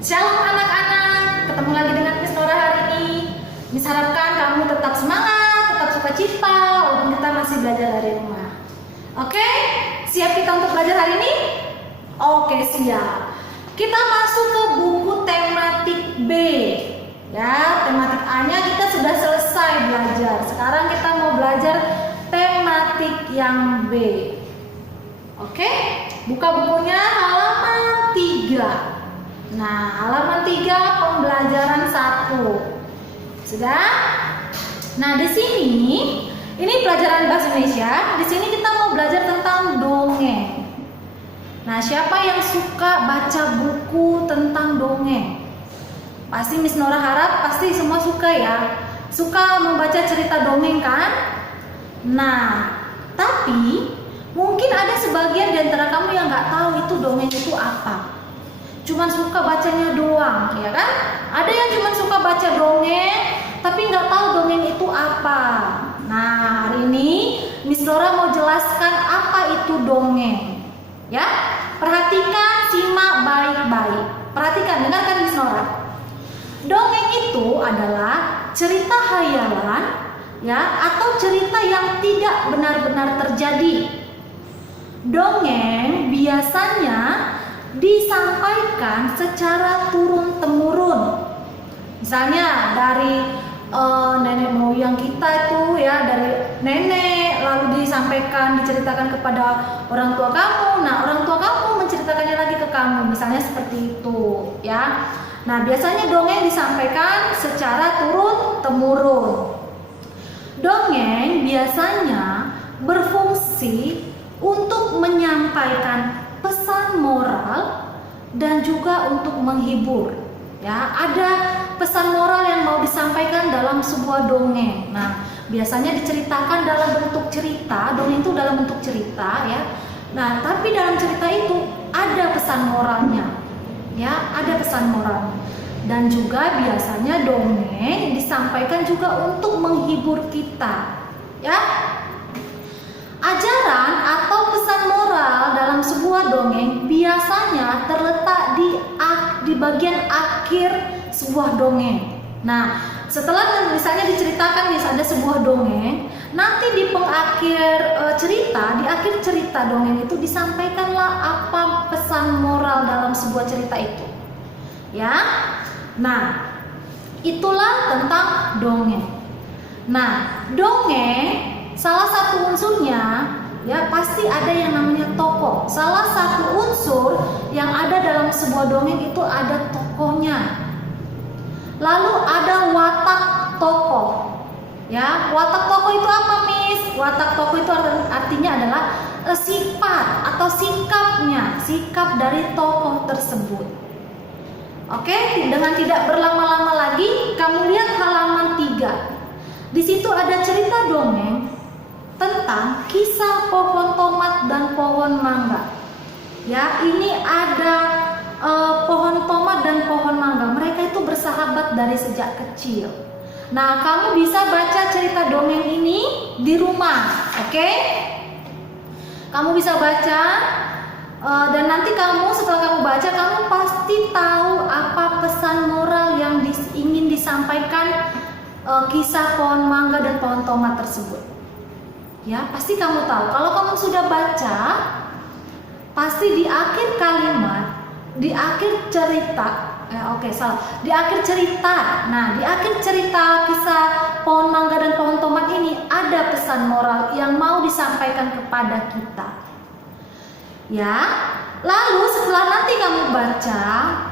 Shalom anak-anak, ketemu lagi dengan Miss Nora hari ini. Miss harapkan kamu tetap semangat, tetap sukacita, walaupun kita masih belajar dari rumah. Oke, siap kita untuk belajar hari ini? Oke, siap. Kita masuk ke buku tematik B. Ya, tematik A-nya kita sudah selesai belajar. Sekarang kita mau belajar tematik yang B. Oke, buka bukunya halaman 3. Nah, halaman 3 pembelajaran 1. Sudah? Nah, di sini ini pelajaran bahasa Indonesia. Di sini kita mau belajar tentang dongeng. Nah, siapa yang suka baca buku tentang dongeng? Pasti Miss Nora harap pasti semua suka ya. Suka membaca cerita dongeng kan? Nah, tapi mungkin ada sebagian di antara kamu yang nggak tahu itu dongeng itu apa. Cuman suka bacanya doang, ya kan? Ada yang cuman suka baca dongeng, tapi nggak tahu dongeng itu apa. Nah, hari ini Miss Nora mau jelaskan apa itu dongeng. Ya, perhatikan, simak baik-baik. Perhatikan, dengarkan Miss Nora. Dongeng itu adalah cerita hayalan, ya, atau cerita yang tidak benar-benar terjadi. Dongeng biasanya disampaikan secara turun-temurun. Misalnya dari nenek moyang kita itu ya, dari nenek lalu disampaikan, diceritakan kepada orang tua kamu. Nah, orang tua kamu menceritakannya lagi ke kamu. Misalnya seperti itu, ya. Nah, biasanya dongeng disampaikan secara turun-temurun. Dongeng biasanya berfungsi untuk menyampaikan pesan moral dan juga untuk menghibur. Ya, ada pesan moral yang mau disampaikan dalam sebuah dongeng. Nah, biasanya diceritakan dalam bentuk cerita. Dongeng itu dalam bentuk cerita, ya. Nah, tapi dalam cerita itu ada pesan moralnya. Ya, ada pesan moral. Dan juga biasanya dongeng disampaikan juga untuk menghibur kita. Ya. Ajaran atau pesan moral dalam sebuah dongeng biasanya terletak di bagian akhir sebuah dongeng. Nah, setelah misalnya diceritakan ada sebuah dongeng, nanti di pengakhir cerita, di akhir cerita dongeng itu disampaikanlah apa pesan moral dalam sebuah cerita itu. Ya. Nah, itulah tentang dongeng. Nah, dongeng salah satu unsurnya ya pasti ada yang namanya tokoh. Salah satu unsur yang ada dalam sebuah dongeng itu ada tokohnya. Lalu ada watak tokoh. Ya, watak tokoh itu apa, Miss? Watak tokoh itu artinya adalah sifat atau sikapnya, sikap dari tokoh tersebut. Oke, dengan tidak berlama-lama lagi, kamu lihat halaman 3. Di situ ada cerita dongeng tentang kisah pohon tomat dan pohon mangga. Ya, ini ada pohon tomat dan pohon mangga. Mereka itu bersahabat dari sejak kecil. Nah, kamu bisa baca cerita dongeng ini di rumah, oke? Kamu bisa baca dan nanti kamu setelah kamu baca, kamu pasti tahu apa pesan moral yang ingin disampaikan kisah pohon mangga dan pohon tomat tersebut. Ya, pasti kamu tahu. Kalau kamu sudah baca, pasti di akhir kalimat, di akhir cerita, di akhir cerita. Nah, di akhir cerita kisah pohon mangga dan pohon tomat ini ada pesan moral yang mau disampaikan kepada kita. Ya, lalu setelah nanti kamu baca,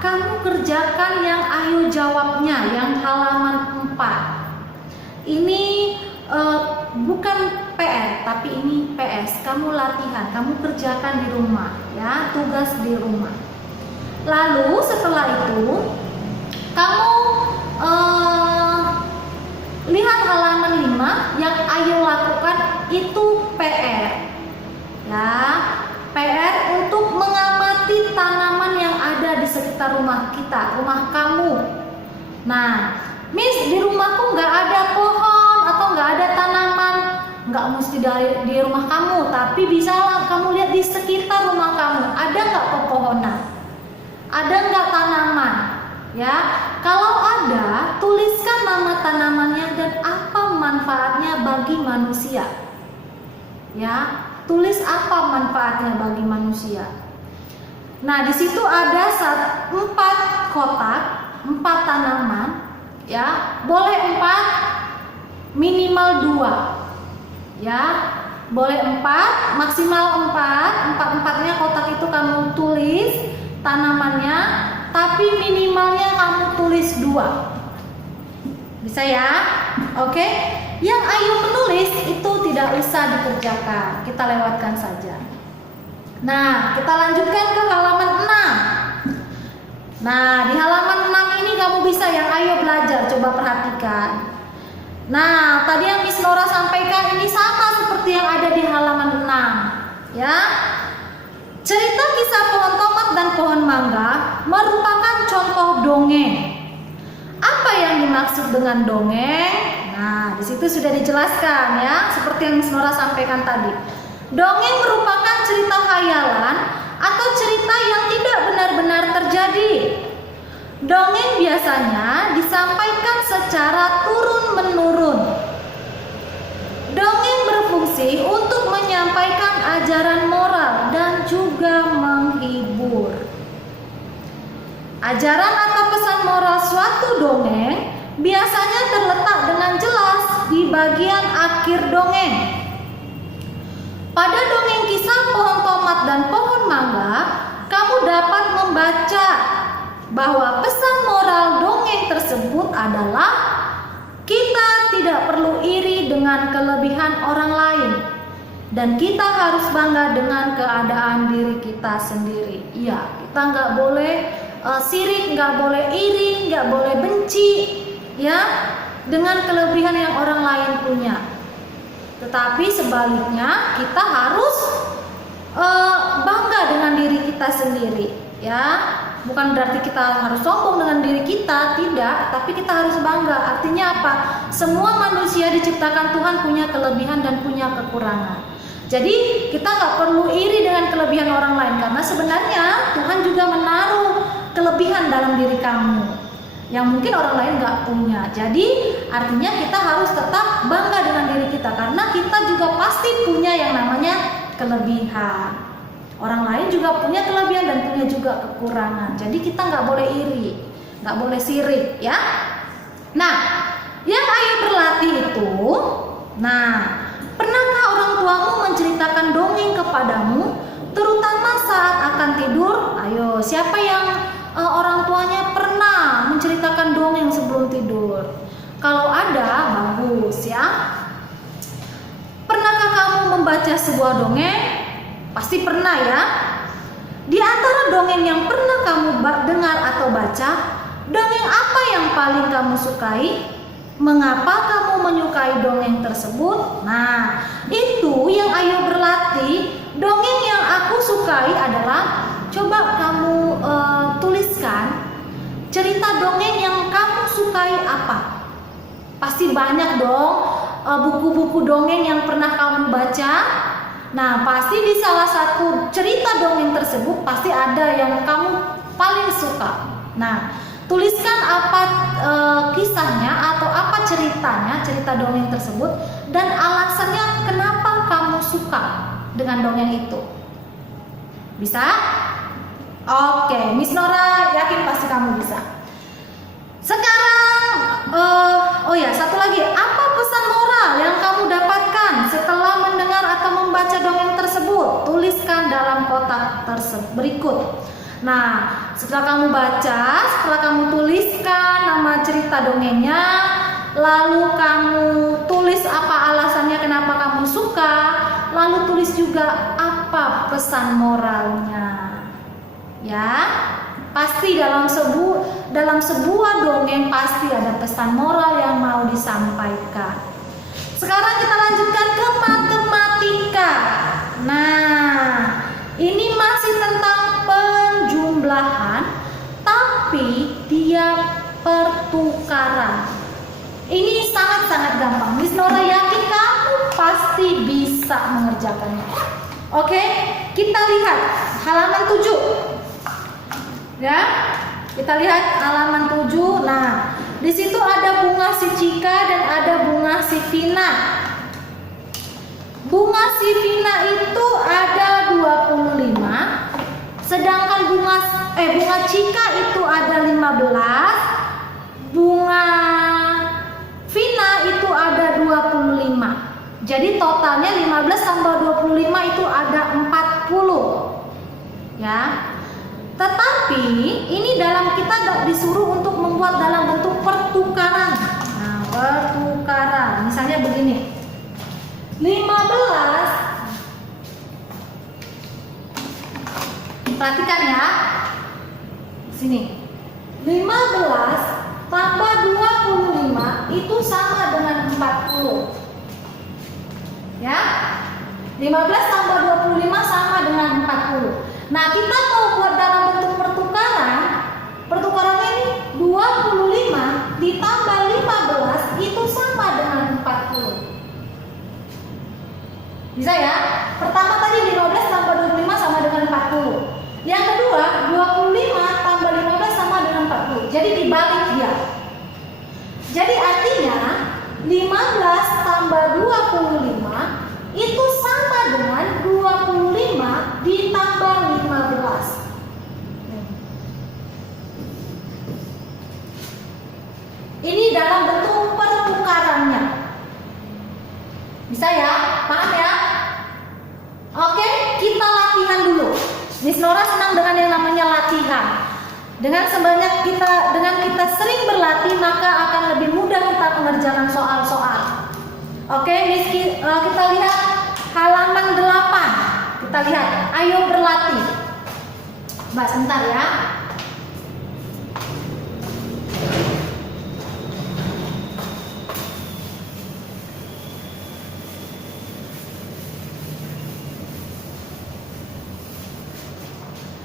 kamu kerjakan yang ayo jawabnya, yang halaman 4. Ini bukan PR, tapi ini PS. Kamu latihan, kamu kerjakan di rumah, ya, tugas di rumah. Lalu setelah itu, kamu lihat halaman 5 yang ayo lakukan itu PR. Ya, PR untuk mengamati tanaman yang ada di sekitar rumah kita, rumah kamu. Nah, Miss, di rumahku nggak ada pohon atau nggak ada tanaman. Nggak mesti di rumah kamu, tapi bisa kamu lihat di sekitar rumah kamu. Ada nggak pepohonan? Ada nggak tanaman? Ya, kalau ada, tuliskan nama tanamannya dan apa manfaatnya bagi manusia. Ya, tulis apa manfaatnya bagi manusia. Nah, di situ ada 4 kotak, 4 tanaman. Ya, boleh 4, minimal 2. Ya, boleh 4, maksimal 4. 4-4-nya kotak itu kamu tulis tanamannya, tapi minimalnya kamu tulis 2. Bisa ya? Oke. Yang Ayu menulis itu tidak usah dikerjakan, kita lewatkan saja. Nah, kita lanjutkan ke halaman 6. Nah, di halaman 6 ini kamu bisa yang Ayu belajar, coba perhatikan. Nah, tadi yang Miss Nora sampaikan ini sama seperti yang ada di halaman 6. Ya. Cerita kisah pohon tomat dan pohon mangga merupakan contoh dongeng. Apa yang dimaksud dengan dongeng? Nah, di situ sudah dijelaskan ya, seperti yang Miss Nora sampaikan tadi. Dongeng merupakan cerita khayalan atau cerita yang tidak benar-benar terjadi. Dongeng biasanya disampaikan secara turun-menurun. Dongeng berfungsi untuk menyampaikan ajaran moral dan juga menghibur. Ajaran atau pesan moral suatu dongeng biasanya terletak dengan jelas di bagian akhir dongeng. Pada dongeng kisah pohon tomat dan pohon mangga, kamu dapat membaca bahwa pesan moral dongeng tersebut adalah kita tidak perlu iri dengan kelebihan orang lain dan kita harus bangga dengan keadaan diri kita sendiri. Iya, kita nggak boleh sirik, nggak boleh iri, nggak boleh benci ya dengan kelebihan yang orang lain punya. Tetapi sebaliknya kita harus bangga dengan diri kita sendiri ya. Bukan berarti kita harus sombong dengan diri kita, tidak, tapi kita harus bangga. Artinya apa? Semua manusia diciptakan Tuhan punya kelebihan dan punya kekurangan. Jadi kita nggak perlu iri dengan kelebihan orang lain, karena sebenarnya Tuhan juga menaruh kelebihan dalam diri kamu yang mungkin orang lain nggak punya. Jadi artinya kita harus tetap bangga dengan diri kita, karena kita juga pasti punya yang namanya kelebihan. Orang lain juga punya kelebihan dan punya juga kekurangan. Jadi kita nggak boleh iri, nggak boleh sirik ya. Nah, yang Ayu berlatih itu, nah, pernahkah orang tuamu menceritakan dongeng kepadamu, terutama saat akan tidur? Ayo, siapa yang orang tuanya pernah menceritakan dongeng sebelum tidur? Kalau ada, bagus ya. Pernahkah kamu membaca sebuah dongeng? Pasti pernah ya. Di antara dongeng yang pernah kamu dengar atau baca, dongeng apa yang paling kamu sukai? Mengapa kamu menyukai dongeng tersebut? Nah, itu yang Ayu berlatih. Dongeng yang aku sukai adalah, coba kamu tuliskan cerita dongeng yang kamu sukai apa. Pasti banyak dong buku-buku dongeng yang pernah kamu baca. Nah, pasti di salah satu cerita dongeng tersebut pasti ada yang kamu paling suka. Nah, tuliskan apa kisahnya atau apa ceritanya, cerita dongeng tersebut, dan alasannya kenapa kamu suka dengan dongeng itu. Bisa? Oke, Miss Nora yakin pasti kamu bisa. Sekarang, oh ya, satu lagi, apa pesan moral yang kamu dapatkan setelah mendengar atau membaca dongeng tersebut? Tuliskan dalam kotak berikut. Nah, setelah kamu baca, setelah kamu tuliskan nama cerita dongengnya, lalu kamu tulis apa alasannya kenapa kamu suka, lalu tulis juga apa pesan moralnya. Ya, pasti dalam sebuah dongeng pasti ada pesan moral yang mau disampaikan. Sekarang kita lanjutkan ke matematika. Nah, ini masih tentang penjumlahan, tapi dia pertukaran. Ini sangat-sangat gampang. Miss Nora yakin kamu pasti bisa mengerjakannya. Oke, kita lihat halaman 7. Ya, Kita lihat halaman 7. Nah, di situ ada bunga si Cika dan ada bunga si Vina. Bunga si Vina itu ada 25, sedangkan bunga Cika itu ada 15, bunga Vina itu ada 25. Jadi totalnya 15 tambah 25 itu ada 40. Ya. Tetapi ini kita disuruh untuk membuat dalam bentuk pertukaran. Nah, pertukaran. Misalnya begini. 15, perhatikan ya. Sini. 15 tambah 25 itu sama dengan 40. Ya. 15 tambah 25 sama dengan 40. Nah, kita mau buat dalam bentuk pertukaran. Pertukarannya ini 25 ditambah 15 itu sama dengan 40. Bisa ya? Pertama tadi 15 tambah 25 sama dengan 40. Yang kedua 25 tambah 15 sama dengan 40. Jadi dibalik dia. Jadi artinya 15 tambah 25 itu sama dengan 25 ditambah 15. Ini dalam bentuk pertukarannya. Bisa ya? Paham ya? Oke, kita latihan dulu. Miss Nora senang dengan yang namanya latihan. Dengan kita sering berlatih, maka akan lebih mudah kita mengerjakan soal-soal. Oke, Miss, kita lihat halaman 8. Kita lihat, ayo berlatih. Mbak, sebentar ya.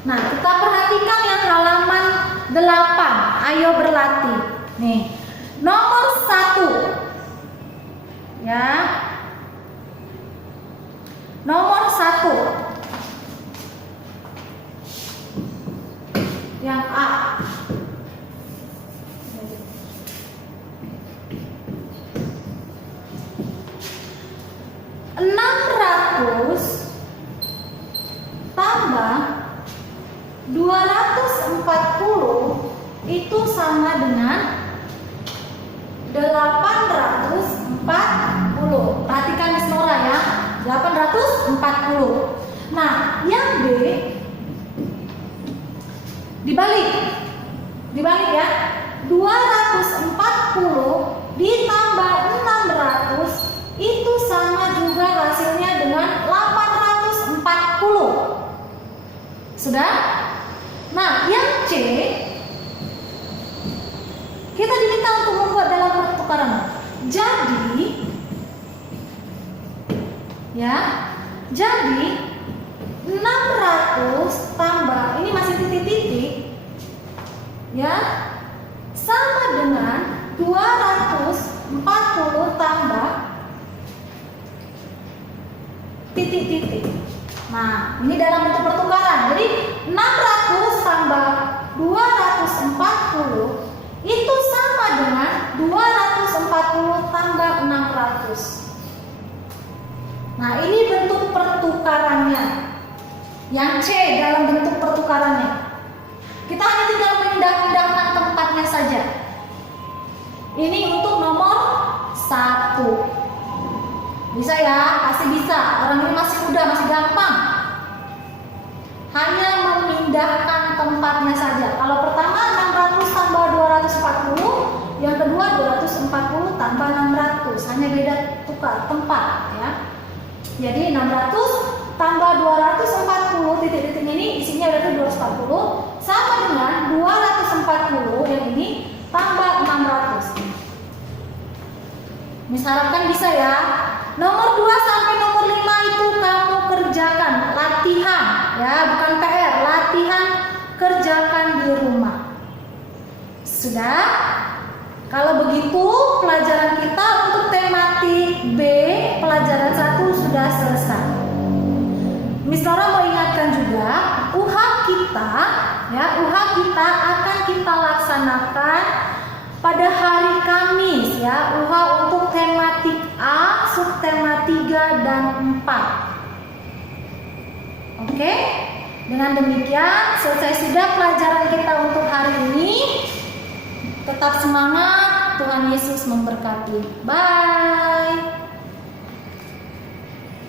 Nah, kita perhatikan yang halaman 8. Ayo berlatih. Nih, nomor 1. Ya. Nomor 1. Yang A. Ratus tambah 240 itu sama dengan 840. Perhatikan Miss Nora ya, 840. Nah, yang B dibalik ya. 240 ditambah 600 itu sama juga hasilnya dengan 840. Sudah? Nah, yang C kita diminta untuk membuat dalam pertukaran. Jadi 600 tambah, ini masih titik-titik ya, sama dengan 240 tambah titik-titik. Nah, ini dalam bentuk pertukaran. Jadi 600 tambah 240 itu sama dengan 240 tambah 600. Nah, ini bentuk pertukarannya. Yang C dalam bentuk pertukarannya. Kita hanya tinggal pindah-pindahkan tempatnya saja. Ini untuk nomor 1. Bisa ya? Pasti bisa. Orang ini masih muda, masih gampang. Hanya memindahkan tempatnya saja. Kalau pertama 600 tambah 240, yang kedua 240 tambah 600. Hanya beda tukar tempat ya. Jadi 600 tambah 240, titik-titik ini isinya berarti 240 sama dengan 240 yang ini tambah 600. Misalkan bisa ya. Nomor 2 sampai nomor 5 itu kamu kerjakan latihan ya, bukan PR, latihan kerjakan di rumah. Sudah? Kalau begitu pelajaran kita untuk tematik B pelajaran 1 sudah selesai. Miss Nora mau ingatkan juga UH kita ya, UH kita akan kita laksanakan pada hari Kamis ya. UH untuk tematik A, subtema 3 dan 4. Oke? Dengan demikian selesai sudah pelajaran kita untuk hari ini. Tetap semangat, Tuhan Yesus memberkati. Bye.